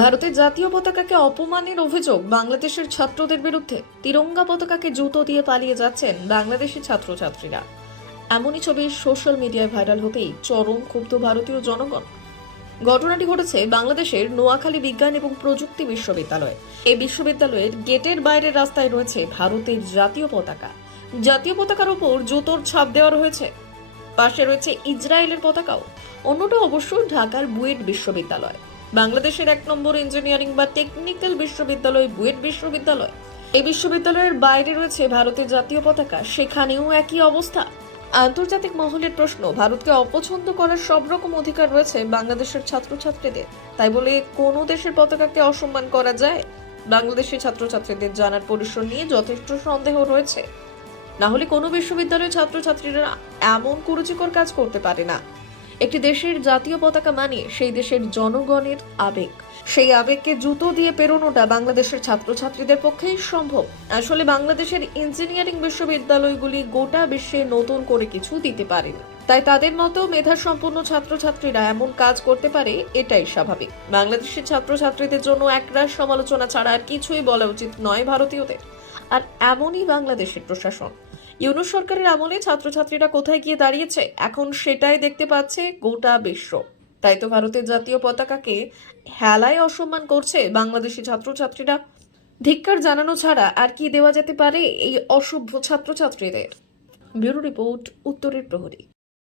ভারতের জাতীয় পতাকাকে অপমানের অভিযোগ বাংলাদেশের ছাত্রদের বিরুদ্ধে। তিরঙ্গা পতাকাকে জুতো দিয়ে পালিয়ে যাচ্ছেন বাংলাদেশি ছাত্রছাত্রীরা। এমনই ছবি সোশ্যাল মিডিয়ায় ভাইরাল হতেই চরম ক্ষুব্ধ ভারতীয় জনগণ। ঘটনাটি ঘটেছে বাংলাদেশের নোয়াখালী বিজ্ঞান এবং প্রযুক্তি বিশ্ববিদ্যালয়ে। এই বিশ্ববিদ্যালয়ের গেটের বাইরের রাস্তায় রয়েছে ভারতের জাতীয় পতাকা। জাতীয় পতাকার উপর জুতোর ছাপ দেওয়া রয়েছে। পাশে রয়েছে ইসরায়েলের পতাকাও। অন্যটা অবশ্য ঢাকার বুয়েট বিশ্ববিদ্যালয়, বাংলাদেশের 1 নম্বর ইঞ্জিনিয়ারিং বা টেকনিক্যাল বিশ্ববিদ্যালয় বুয়েট বিশ্ববিদ্যালয়। এই বিশ্ববিদ্যালয়ের বাইরে রয়েছে ভারতের জাতীয় পতাকা, সেখানেও একই অবস্থা। আন্তর্জাতিক মহলের প্রশ্ন, ভারতকে অপছন্দ করার সব রকম অধিকার রয়েছে বাংলাদেশের ছাত্রছাত্রীদের, তাই বলে কোনো দেশের পতাকাকে অসম্মান করা যায়? বাংলাদেশের ছাত্রছাত্রীদের জানার পরিসর নিয়ে যথেষ্ট সন্দেহ রয়েছে। না হলে কোনো বিশ্ববিদ্যালয়ের ছাত্রছাত্রীরা এমন কুরুচিকর কাজ করতে পারে না। একটি দেশের জাতীয় পতাকা মানে সেই দেশের জনগণের আবেগ। সেই আবেগকে জুতো দিয়ে পেরোনোটা বাংলাদেশের ছাত্রছাত্রীদের পক্ষেই সম্ভব। আসলে বাংলাদেশের ইঞ্জিনিয়ারিং বিশ্ববিদ্যালয়গুলি গোটা বিশ্বে নতুন করে কিছু দিতে পারে না, তাই তাদের মতো মেধা সম্পন্ন ছাত্রছাত্রীরা এমন কাজ করতে পারে, এটাই স্বাভাবিক। বাংলাদেশের ছাত্রছাত্রীদের জন্য একরাশ সমালোচনা ছাড়া আর কিছুই বলা উচিত নয় ভারতীয়দের। আর এমনই বাংলাদেশের প্রশাসন। ইউনূস সরকারের আমলে ছাত্রছাত্রীরা কোথায় গিয়ে দাঁড়িয়েছে এখন সেটাই দেখতে পাচ্ছে গোটা বিশ্ব। তাই তো ভারতের জাতীয় পতাকাকে হেলায় অসম্মান করছে বাংলাদেশি ছাত্রছাত্রীরা। ধিক্কার জানানো ছাড়া আর কি দেওয়া যেতে পারে এই অসভ্য ছাত্রছাত্রীদের? ব্যুরো রিপোর্ট, উত্তরের প্রহরী।